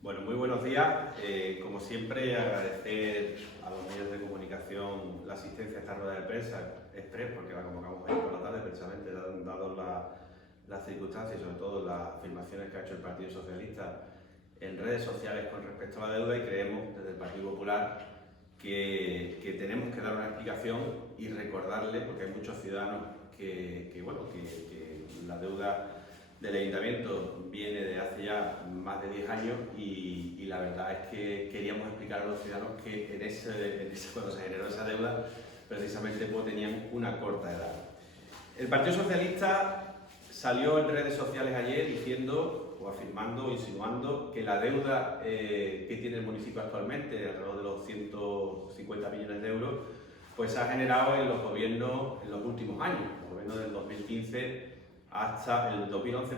Bueno, muy buenos días. Como siempre, agradecer a los medios de comunicación la asistencia a esta rueda de prensa express, porque la convocamos hoy por la tarde, precisamente dado las circunstancias y sobre todo las afirmaciones que ha hecho el Partido Socialista en redes sociales con respecto a la deuda, y creemos desde el Partido Popular que tenemos que dar una explicación y recordarle, porque hay muchos ciudadanos que la deuda del Ayuntamiento viene de hace ya más de 10 años y la verdad es que queríamos explicar a los ciudadanos que cuando se generó esa deuda precisamente tenían una corta edad. El Partido Socialista salió en redes sociales ayer diciendo o afirmando o insinuando que la deuda que tiene el municipio actualmente, alrededor de los 150 millones de euros, pues se ha generado en los gobiernos en los últimos años, el gobierno del 2015 hasta el 2011,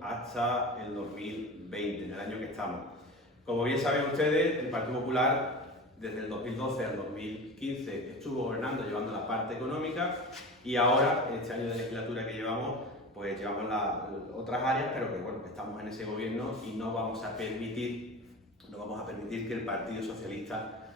hasta el 2020, en el año que estamos. Como bien saben ustedes, el Partido Popular desde el 2012 al 2015 estuvo gobernando, llevando la parte económica, y ahora, este año de legislatura que llevamos, pues llevamos otras áreas, pero que bueno, estamos en ese gobierno y no vamos a permitir que el Partido Socialista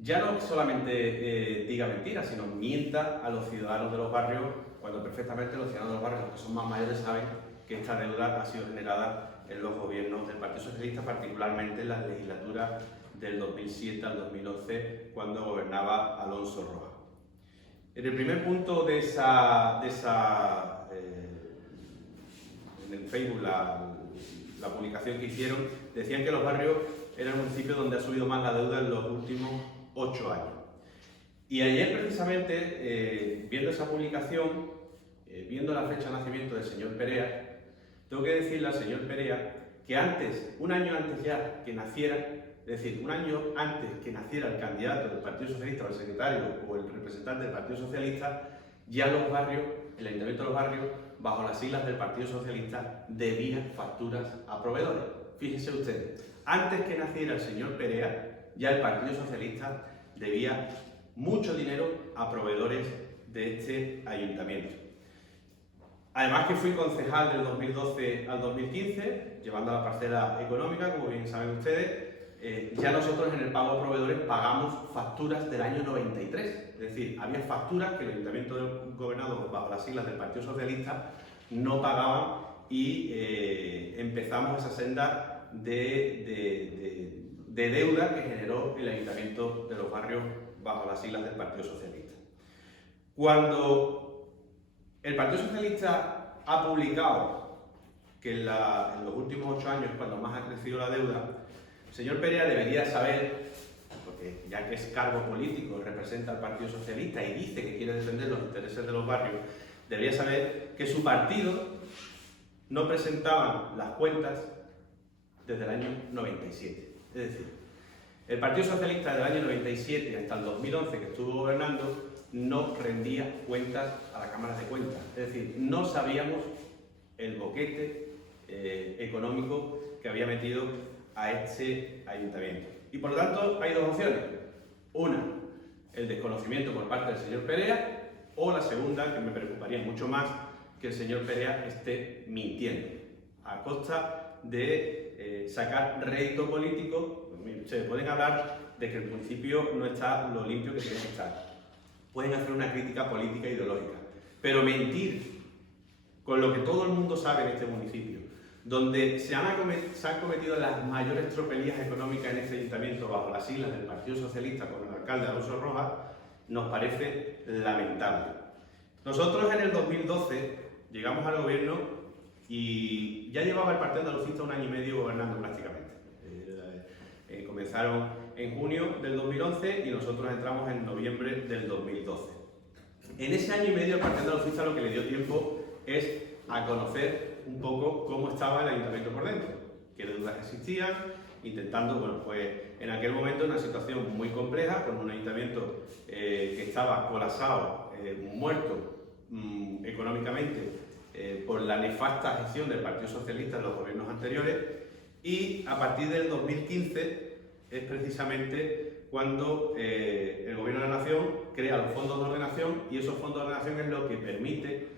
ya no solamente diga mentiras, sino mienta a los ciudadanos de los barrios, cuando perfectamente los ciudadanos de los barrios, los que son más mayores, saben que esta deuda ha sido generada en los gobiernos del Partido Socialista, particularmente en la legislatura del 2007 al 2011, cuando gobernaba Alonso Roa. En el primer punto en Facebook, la publicación que hicieron, decían que los barrios eran el municipio donde ha subido más la deuda en los últimos 8 años. Y ayer precisamente, viendo esa publicación, viendo la fecha de nacimiento del señor Perea, tengo que decirle al señor Perea que un año antes ya que naciera, es decir, un año antes que naciera el candidato del Partido Socialista o el secretario o el representante del Partido Socialista, ya los barrios, el Ayuntamiento de los Barrios, bajo las siglas del Partido Socialista, debía facturas a proveedores. Fíjense ustedes, antes que naciera el señor Perea, ya el Partido Socialista debía mucho dinero a proveedores de este ayuntamiento. Además que fui concejal del 2012 al 2015, llevando la parcela económica, como bien saben ustedes, ya nosotros en el pago a proveedores pagamos facturas del año 93. Es decir, había facturas que el ayuntamiento gobernado bajo las siglas del Partido Socialista no pagaban, y empezamos esa senda de deuda que generó el Ayuntamiento de los Barrios bajo las siglas del Partido Socialista. Cuando el Partido Socialista ha publicado que en los últimos 8 años, cuando más ha crecido la deuda, el señor Perea debería saber, porque ya que es cargo político, representa al Partido Socialista y dice que quiere defender los intereses de los barrios, debería saber que su partido no presentaba las cuentas desde el año 97. Es decir, el Partido Socialista del año 97 hasta el 2011, que estuvo gobernando, no rendía cuentas a la Cámara de Cuentas. Es decir, no sabíamos el boquete económico que había metido a este ayuntamiento. Y por lo tanto hay dos opciones. Una, el desconocimiento por parte del señor Perea, o la segunda, que me preocuparía mucho más, que el señor Perea esté mintiendo a costa de sacar rédito político. Se pueden hablar de que el municipio no está lo limpio que tiene que estar. Pueden hacer una crítica política e ideológica, pero mentir con lo que todo el mundo sabe en este municipio, donde se han cometido las mayores tropelías económicas en este ayuntamiento bajo las siglas del Partido Socialista con el alcalde Alonso Rojas, nos parece lamentable. Nosotros en el 2012 llegamos al gobierno y ya llevaba el Partido Andalucista 1 año y medio gobernando prácticamente. Comenzaron en junio del 2011 y nosotros entramos en noviembre del 2012. En ese año y medio el Partido Andalucista lo que le dio tiempo es a conocer un poco cómo estaba el ayuntamiento por dentro, qué deudas existían, intentando, en aquel momento una situación muy compleja, con un ayuntamiento que estaba colapsado, muerto económicamente por la nefasta gestión del Partido Socialista en los gobiernos anteriores, y a partir del 2015 es precisamente cuando el Gobierno de la Nación crea los fondos de ordenación, y esos fondos de ordenación es lo que permite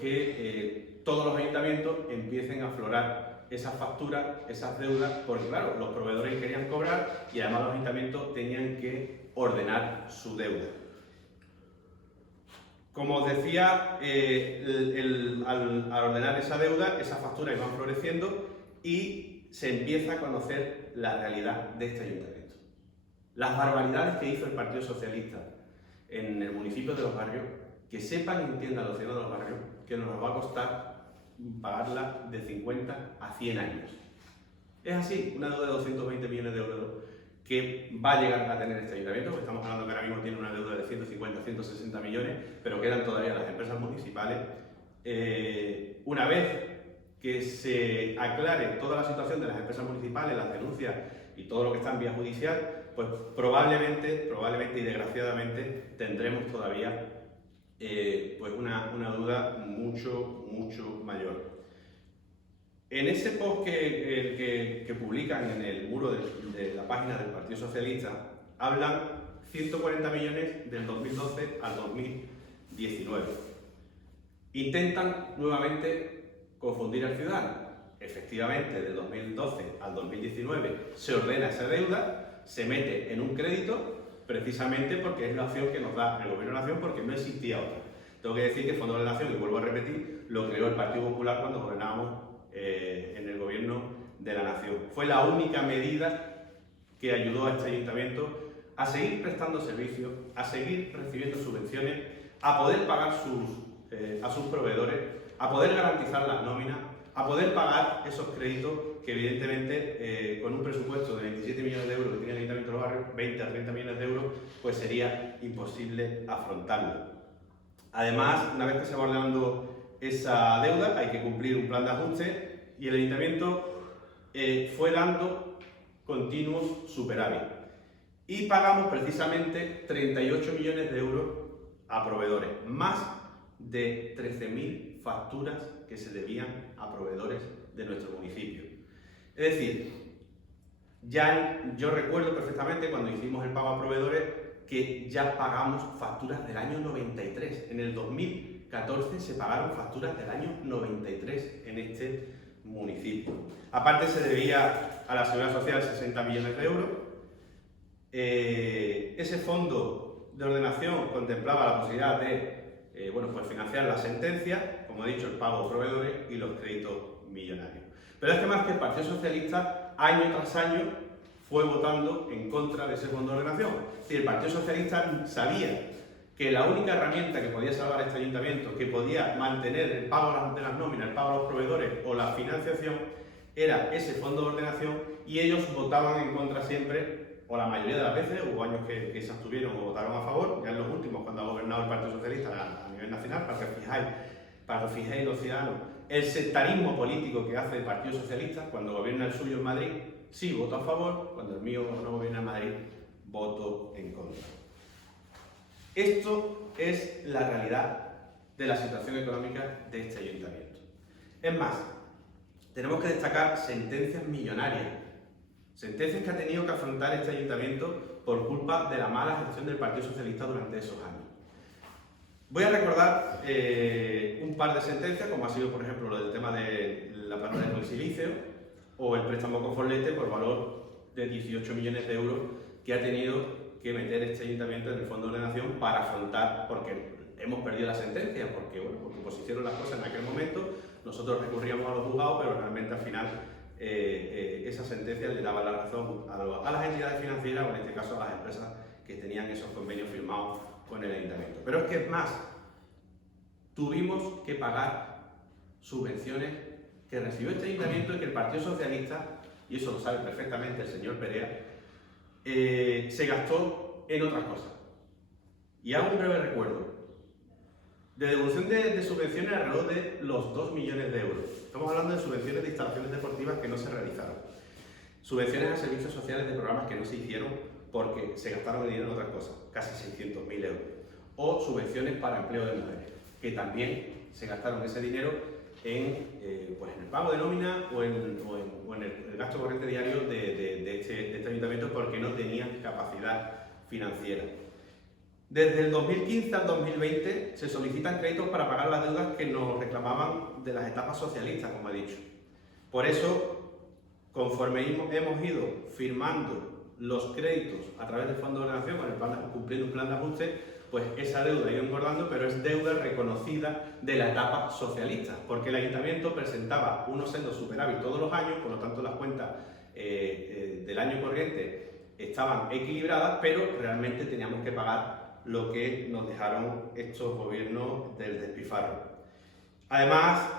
que todos los ayuntamientos empiecen a aflorar esas facturas, esas deudas, porque claro, los proveedores querían cobrar y además los ayuntamientos tenían que ordenar su deuda. Como os decía, al ordenar esa deuda, esas facturas iban floreciendo y se empieza a conocer la realidad de este ayuntamiento. Las barbaridades que hizo el Partido Socialista en el municipio de Los Barrios, que sepan y entiendan los ciudadanos de Los Barrios que nos va a costar pagarla de 50 a 100 años. Es así, una deuda de 220 millones de euros que va a llegar a tener este ayuntamiento, porque estamos hablando que ahora mismo tiene una deuda de 150 a 160 millones, pero quedan todavía las empresas municipales. Una vez que se aclare toda la situación de las empresas municipales, las denuncias y todo lo que está en vía judicial, pues probablemente y desgraciadamente tendremos todavía pues una deuda mucho mayor. En ese post que publican en el muro de la página del Partido Socialista, hablan 140 millones del 2012 al 2019. Intentan nuevamente confundir al ciudadano. Efectivamente, del 2012 al 2019 se ordena esa deuda, se mete en un crédito, precisamente porque es la opción que nos da el Gobierno de la Nación, porque no existía otra. Tengo que decir que el Fondo de la Nación, y vuelvo a repetir, lo creó el Partido Popular cuando gobernábamos en el Gobierno de la Nación. Fue la única medida que ayudó a este ayuntamiento a seguir prestando servicios, a seguir recibiendo subvenciones, a poder pagar a sus proveedores, a poder garantizar las nóminas, a poder pagar esos créditos que evidentemente con un presupuesto de 27 millones de euros que tiene el Ayuntamiento de Los Barrios, 20 a 30 millones de euros, pues sería imposible afrontarlo. Además, una vez que se va ordenando esa deuda, hay que cumplir un plan de ajuste y el Ayuntamiento fue dando continuos superávit. Y pagamos precisamente 38 millones de euros a proveedores, más de 13.000 facturas que se debían a proveedores de nuestro municipio. Es decir, ya yo recuerdo perfectamente cuando hicimos el pago a proveedores que ya pagamos facturas del año 93. En el 2014 se pagaron facturas del año 93 en este municipio. Aparte se debía a la Seguridad Social 60 millones de euros. Ese fondo de ordenación contemplaba la posibilidad de pues financiar la sentencia, como he dicho, el pago a proveedores y los créditos millonarios. Pero es que más que el Partido Socialista, año tras año, fue votando en contra de ese fondo de ordenación. Es decir, el Partido Socialista sabía que la única herramienta que podía salvar a este ayuntamiento, que podía mantener el pago de las nóminas, el pago a los proveedores o la financiación, era ese fondo de ordenación, y ellos votaban en contra siempre, o la mayoría de las veces. Hubo años que se abstuvieron o votaron a favor, ya en los últimos, cuando ha gobernado el Partido Socialista a nivel nacional, para que fijáis los ciudadanos el sectarismo político que hace el Partido Socialista. Cuando gobierna el suyo en Madrid, sí voto a favor; cuando el mío no gobierna en Madrid, voto en contra. Esto es la realidad de la situación económica de este ayuntamiento. Es más, tenemos que destacar sentencias millonarias, sentencias que ha tenido que afrontar este ayuntamiento por culpa de la mala gestión del Partido Socialista durante esos años. Voy a recordar un par de sentencias, como ha sido, por ejemplo, lo del tema de la planta de Polsilicio o el préstamo con Forlete por valor de 18 millones de euros que ha tenido que meter este ayuntamiento en el Fondo de Ordenación para afrontar, porque hemos perdido la sentencia, porque pues hicieron las cosas en aquel momento, nosotros recurríamos a los juzgados, pero realmente al final esa sentencia le daba la razón a las entidades financieras, o en este caso a las empresas que tenían esos convenios firmados con el ayuntamiento. Pero es que es más, tuvimos que pagar subvenciones que recibió este ayuntamiento y que el Partido Socialista, y eso lo sabe perfectamente el señor Perea, se gastó en otras cosas. Y hago un breve recuerdo. De devolución de subvenciones alrededor de los 2 millones de euros. Estamos hablando de subvenciones de instalaciones deportivas que no se realizaron. Subvenciones a servicios sociales de programas que no se hicieron porque se gastaron el dinero en otras cosas, casi 600.000 euros. O subvenciones para empleo de mujeres, que también se gastaron ese dinero en el pago de nómina o en el gasto corriente diario de este ayuntamiento, porque no tenían capacidad financiera. Desde el 2015 al 2020 se solicitan créditos para pagar las deudas que nos reclamaban de las etapas socialistas, como he dicho. Por eso, conforme hemos ido firmando los créditos a través del Fondo de Ordenación, cumpliendo un plan de ajuste, pues esa deuda ha ido engordando, pero es deuda reconocida de la etapa socialista, porque el Ayuntamiento presentaba unos sendos superávit todos los años, por lo tanto las cuentas del año corriente estaban equilibradas, pero realmente teníamos que pagar lo que nos dejaron estos gobiernos del despilfarro. Además,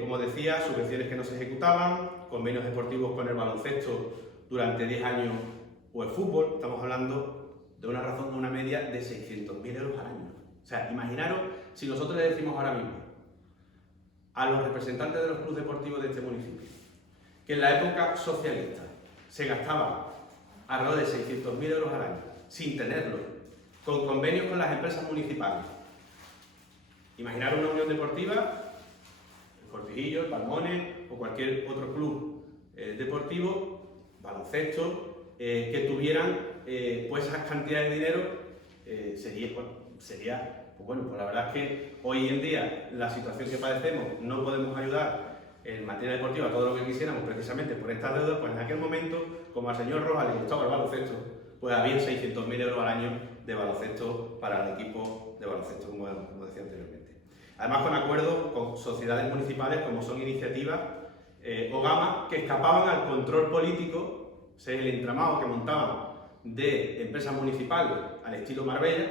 como decía, subvenciones que no se ejecutaban, convenios deportivos con el baloncesto durante 10 años o el fútbol, estamos hablando de una razón de una media de 600.000 euros al año. O sea, imaginaros si nosotros le decimos ahora mismo a los representantes de los clubes deportivos de este municipio que en la época socialista se gastaba alrededor de 600.000 euros al año, sin tenerlo, con convenios con las empresas municipales. Imaginar una unión deportiva, el Cortijillo, el Palmones o cualquier otro club deportivo, baloncesto, que tuvieran pues esas cantidades de dinero, sería pues la verdad es que hoy en día la situación que padecemos no podemos ayudar en materia deportiva todo lo que quisiéramos precisamente por estas deudas, pues en aquel momento, como al señor Rojas le gustaba el baloncesto, pues había 600.000 euros al año de baloncesto para el equipo de baloncesto, como decía anteriormente. Además, con acuerdos con sociedades municipales como son Iniciativa o Gama, que escapaban al control político, el entramado que montaban de empresas municipales al estilo Marbella,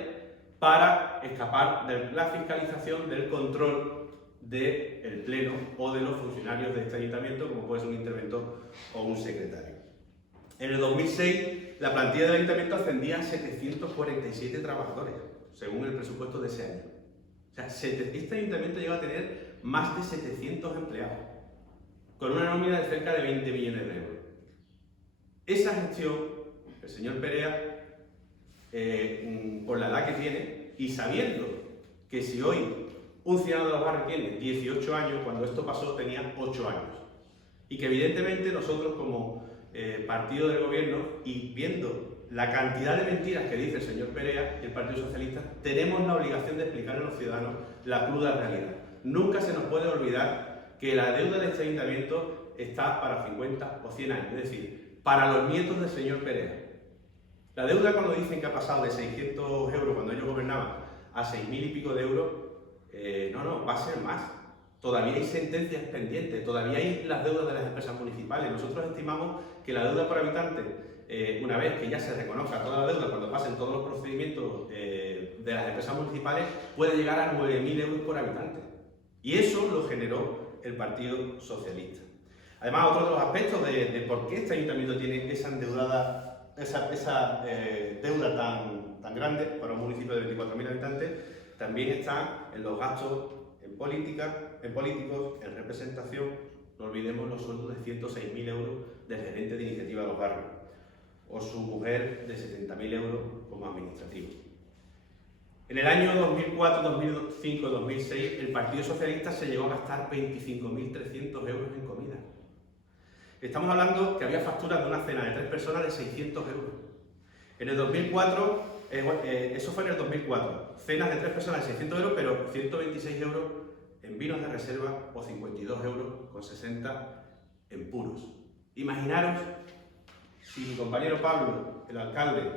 para escapar de la fiscalización, del control del pleno o de los funcionarios de este ayuntamiento, como puede ser un interventor o un secretario. En el 2006, la plantilla del ayuntamiento ascendía a 747 trabajadores, según el presupuesto de ese año. O sea, este ayuntamiento llega a tener más de 700 empleados, con una nómina de cerca de 20 millones de euros. Esa gestión, el señor Perea, por la edad que tiene, y sabiendo que si hoy un ciudadano de los barrios tiene 18 años, cuando esto pasó tenía 8 años. Y que evidentemente nosotros como partido del gobierno, y viendo la cantidad de mentiras que dice el señor Perea y el Partido Socialista, tenemos la obligación de explicarle a los ciudadanos la cruda realidad. Nunca se nos puede olvidar que la deuda de este ayuntamiento está para 50 o 100 años, es decir, para los nietos del señor Perea. La deuda, cuando dicen que ha pasado de 600 euros cuando ellos gobernaban a 6.000 y pico de euros, no, va a ser más. Todavía hay sentencias pendientes, todavía hay las deudas de las empresas municipales. Nosotros estimamos que la deuda por habitante, una vez que ya se reconozca toda la deuda, cuando pasen todos los procedimientos de las empresas municipales, puede llegar a 9.000 euros por habitante. Y eso lo generó el Partido Socialista. Además, otro de los aspectos de por qué este ayuntamiento tiene esa deuda tan grande para un municipio de 24.000 habitantes, también está en los gastos en políticos, en representación. No olvidemos los sueldos de 106.000 euros del gerente de Iniciativa de los Barrios, o su mujer de 70.000 euros como administrativo. En el año 2004, 2005, 2006, el Partido Socialista se llegó a gastar 25.300 euros en comida. Estamos hablando que había facturas de una cena de 3 personas de 600 euros. En el 2004, eso fue en el 2004, cenas de 3 personas de 600 euros, pero 126 euros en vinos de reserva o 52 euros con 60 en puros. Imaginaros si mi compañero Pablo, el alcalde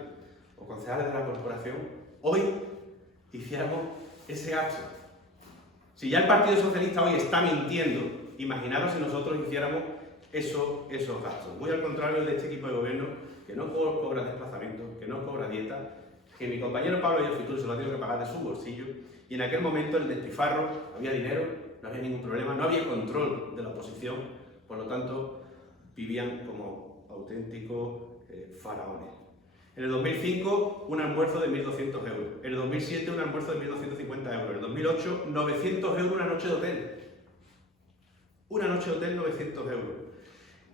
o concejales de la corporación, hoy hiciéramos ese gasto. Si ya el Partido Socialista hoy está mintiendo, imaginaros si nosotros hiciéramos esos gastos. Muy al contrario de este equipo de gobierno, que no cobra desplazamiento, que no cobra dieta, que mi compañero Pablo Ayofitún se lo ha tenido que pagar de su bolsillo, y en aquel momento el despilfarro, había dinero, no había ningún problema, no había control de la oposición, por lo tanto vivían como auténticos faraones. En el 2005, un almuerzo de 1.200 euros. En el 2007, un almuerzo de 1.250 euros. En el 2008, 900 euros una noche de hotel. Una noche de hotel, 900 euros.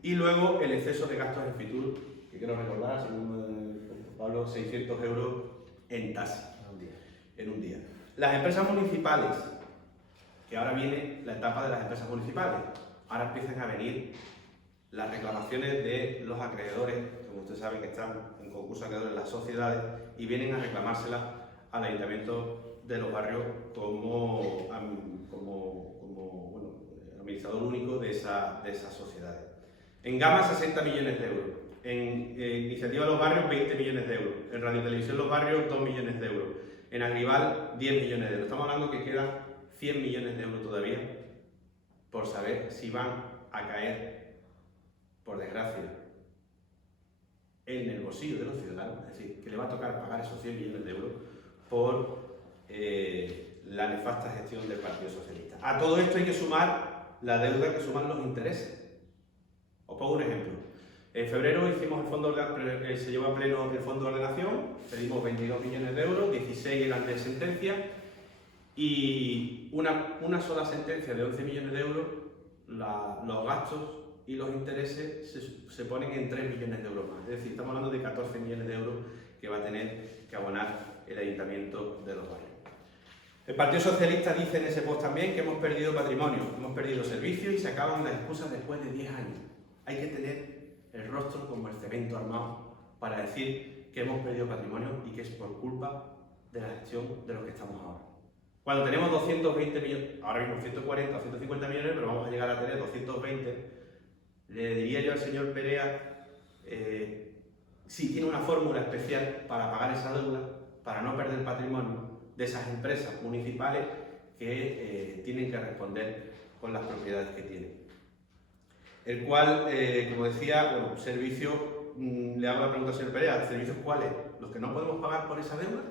Y luego el exceso de gastos en Fitur, que quiero recordar, según Pablo, 600 euros en taxi en un día. Las empresas municipales, que ahora viene la etapa de las empresas municipales, ahora empiezan a venir las reclamaciones de los acreedores, como usted sabe que están en concurso de acreedores en las sociedades, y vienen a reclamárselas al Ayuntamiento de los Barrios como administrador único de esas sociedades. En Gama, 60 millones de euros. En Iniciativa Los Barrios, 20 millones de euros. En Radio Televisión Los Barrios, 2 millones de euros. En Agrival, 10 millones de euros. Estamos hablando que quedan 100 millones de euros todavía por saber si van a caer, por desgracia, en el bolsillo de los ciudadanos, es decir, que le va a tocar pagar esos 100 millones de euros por la nefasta gestión del Partido Socialista. A todo esto hay que sumar la deuda que suman los intereses. Os pongo un ejemplo. En febrero hicimos se llevó a pleno el Fondo de Ordenación, pedimos 22 millones de euros, 16 eran de sentencia, y una sola sentencia de 11 millones de euros, los gastos y los intereses se ponen en 3 millones de euros más. Es decir, estamos hablando de 14 millones de euros que va a tener que abonar el Ayuntamiento de Los Barrios. El Partido Socialista dice en ese post también que hemos perdido patrimonio, hemos perdido servicios y se acaban las excusas después de 10 años. Hay que tener el rostro como el cemento armado para decir que hemos perdido patrimonio y que es por culpa de la gestión de los que estamos ahora. Cuando tenemos 220 millones, ahora mismo 140 o 150 millones, pero vamos a llegar a tener 220, le diría yo al señor Perea si tiene una fórmula especial para pagar esa deuda, para no perder patrimonio de esas empresas municipales que tienen que responder con las propiedades que tienen. El cual, como decía, bueno, servicio, le hago la pregunta al señor Perea, ¿servicios cuáles? ¿Los que no podemos pagar por esa deuda?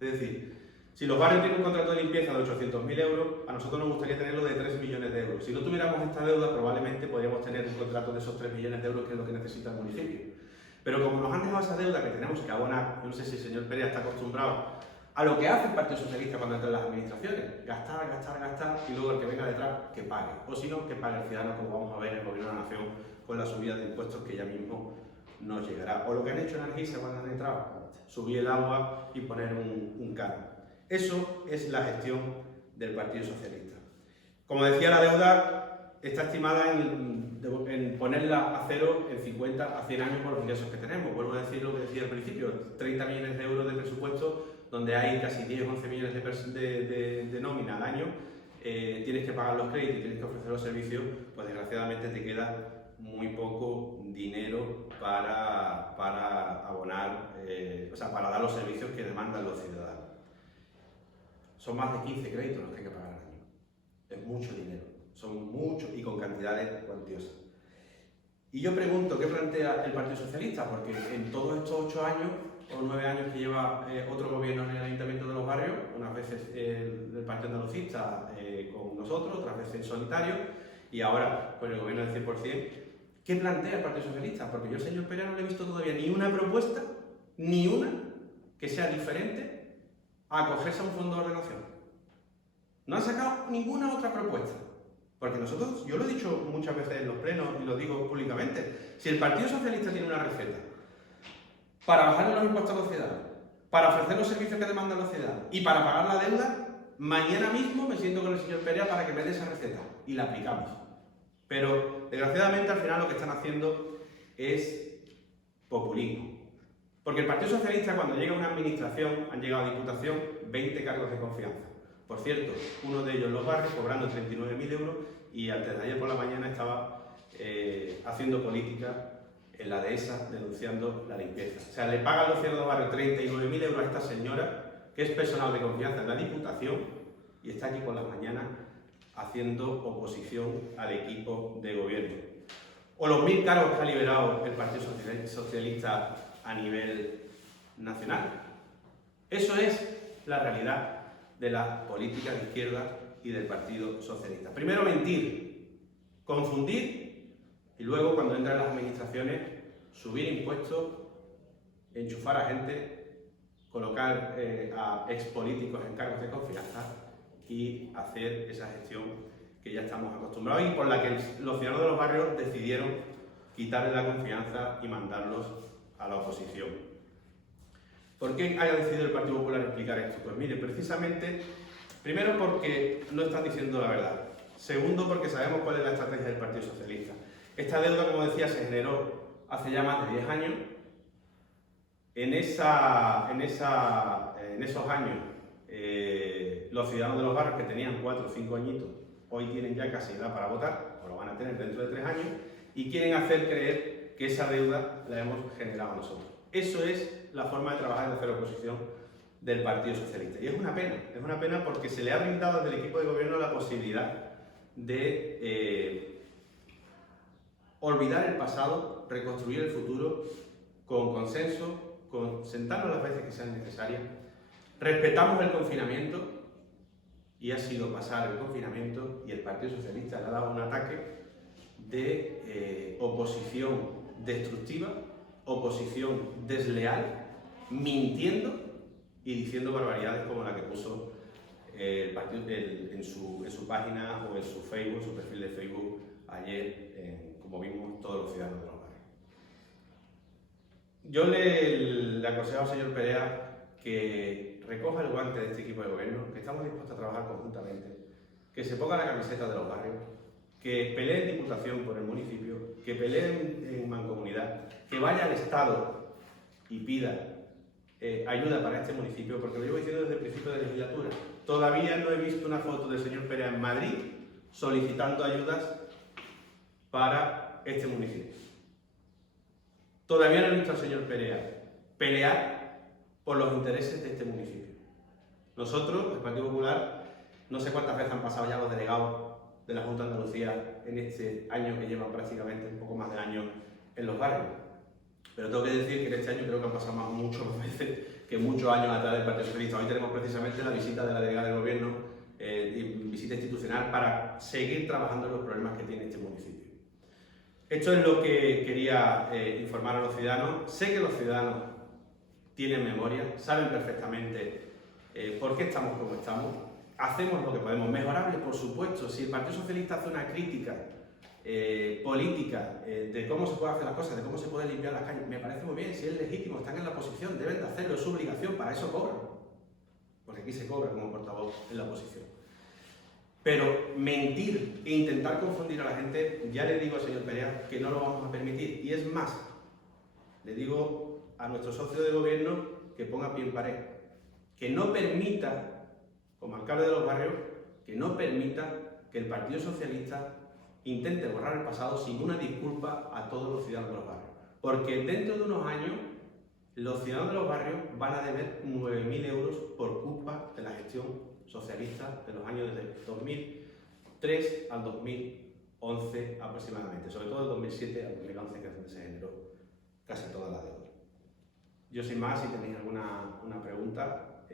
Es decir, si Los Barrios tienen un contrato de limpieza de 800.000 euros, a nosotros nos gustaría tenerlo de 3 millones de euros. Si no tuviéramos esta deuda, probablemente podríamos tener un contrato de esos 3 millones de euros, que es lo que necesita el municipio. Pero como nos han dejado esa deuda que tenemos que abonar, yo no sé si el señor Perea está acostumbrado a lo que hace el Partido Socialista cuando entra en las administraciones, gastar, gastar, gastar, y luego el que venga detrás que pague. O si no, que pague el ciudadano, como vamos a ver en el Gobierno de la Nación, con la subida de impuestos que ya mismo nos llegará. O lo que han hecho en Argisa cuando han entrado, subir el agua y poner un canon. Eso es la gestión del Partido Socialista. Como decía, la deuda está estimada en ponerla a cero en 50 a 100 años por los ingresos que tenemos. Vuelvo a decir lo que decía al principio, 30 millones de euros de presupuesto, donde hay casi 10 o 11 millones de nómina al año, tienes que pagar los créditos y tienes que ofrecer los servicios, pues desgraciadamente te queda muy poco dinero para abonar, para dar los servicios que demandan los ciudadanos. Son más de 15 créditos los que hay que pagar al año. Es mucho dinero, son muchos y con cantidades cuantiosas. Y yo pregunto, ¿qué plantea el Partido Socialista? Porque en todos estos 8 años o 9 años que lleva otro gobierno en el Ayuntamiento de Los Barrios, unas veces el Partido Andalucista con nosotros, otras veces en solitario, y ahora con el gobierno del 100%, ¿qué plantea el Partido Socialista? Porque yo al señor Perea no le he visto todavía ni una propuesta, ni una, que sea diferente a acogerse a un fondo de ordenación. No han sacado ninguna otra propuesta. Porque nosotros, yo lo he dicho muchas veces en los plenos y lo digo públicamente, si el Partido Socialista tiene una receta para bajar los impuestos a la ciudad, para ofrecer los servicios que demanda la ciudad y para pagar la deuda, mañana mismo me siento con el señor Perea para que me dé esa receta y la aplicamos. Pero desgraciadamente al final lo que están haciendo es populismo. Porque el Partido Socialista, cuando llega a una administración, han llegado a Diputación 20 cargos de confianza. Por cierto, uno de ellos en Los Barrios cobrando 39.000 euros y antes de ayer por la mañana estaba haciendo política en la dehesa denunciando la limpieza. O sea, le pagan los ciudadanos de Los Barrios 39.000 euros a esta señora, que es personal de confianza en la Diputación y está aquí por las mañanas haciendo oposición al equipo de gobierno. O los 1.000 cargos que ha liberado el Partido Socialista a nivel nacional. Eso es la realidad de la política de izquierda y del Partido Socialista. Primero mentir, confundir y luego cuando entran en las administraciones subir impuestos, enchufar a gente, colocar a expolíticos en cargos de confianza y hacer esa gestión que ya estamos acostumbrados y por la que los ciudadanos de Los Barrios decidieron quitarle la confianza y mandarlos a la oposición. ¿Por qué haya decidido el Partido Popular explicar esto? Pues mire, precisamente, primero porque no están diciendo la verdad. Segundo, porque sabemos cuál es la estrategia del Partido Socialista. Esta deuda, como decía, se generó hace ya más de 10 años. En esos años, los ciudadanos de Los Barrios que tenían 4 o 5 añitos hoy tienen ya casi edad para votar, o lo van a tener dentro de 3 años, y quieren hacer creer que esa deuda la hemos generado nosotros. Eso es la forma de trabajar y de hacer oposición del Partido Socialista. Y es una pena porque se le ha brindado desde el equipo de gobierno la posibilidad de olvidar el pasado, reconstruir el futuro con consenso, con sentarnos las veces que sean necesarias. Respetamos el confinamiento y ha sido pasar el confinamiento y el Partido Socialista le ha dado un ataque de oposición destructiva, oposición desleal, mintiendo y diciendo barbaridades como la que puso el partido en su página o en su Facebook, su perfil de Facebook ayer, como vimos todos los ciudadanos de los barrios. Yo le aconsejo al señor Perea que recoja el guante de este equipo de gobierno, que estamos dispuestos a trabajar conjuntamente, que se ponga la camiseta de los barrios, que pelee en Diputación por el municipio, que pelee en Mancomunidad, que vaya al Estado y pida ayuda para este municipio, porque lo llevo diciendo desde el principio de legislatura. Todavía no he visto una foto del señor Perea en Madrid solicitando ayudas para este municipio. Todavía no he visto al señor Perea pelear por los intereses de este municipio. Nosotros, el Partido Popular, no sé cuántas veces han pasado ya los delegados de la Junta de Andalucía en este año que llevan prácticamente un poco más de año en los barrios. Pero tengo que decir que en este año creo que han pasado muchas veces que muchos años atrás del Partido Socialista. Hoy tenemos precisamente la visita de la delegada del Gobierno, visita institucional, para seguir trabajando en los problemas que tiene este municipio. Esto es lo que quería informar a los ciudadanos. Sé que los ciudadanos tienen memoria, saben perfectamente por qué estamos como estamos. Hacemos lo que podemos. Mejorable, por supuesto. Si el Partido Socialista hace una crítica política de cómo se pueden hacer las cosas, de cómo se pueden limpiar las calles, me parece muy bien. Si es legítimo, están en la oposición, deben de hacerlo, es su obligación, para eso cobran. Porque aquí se cobra como portavoz en la oposición. Pero mentir e intentar confundir a la gente, ya le digo al señor Perea que no lo vamos a permitir. Y es más, le digo a nuestro socio de gobierno que ponga pie en pared, que no permita, como alcalde de los barrios, que no permita que el Partido Socialista intente borrar el pasado sin una disculpa a todos los ciudadanos de los barrios. Porque dentro de unos años, los ciudadanos de los barrios van a deber 9.000 euros por culpa de la gestión socialista de los años desde el 2003 al 2011 aproximadamente, sobre todo del 2007 al 2011, que es donde se generó casi toda la deuda. Yo sin más, si tenéis alguna pregunta,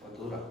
¿cuánto dura?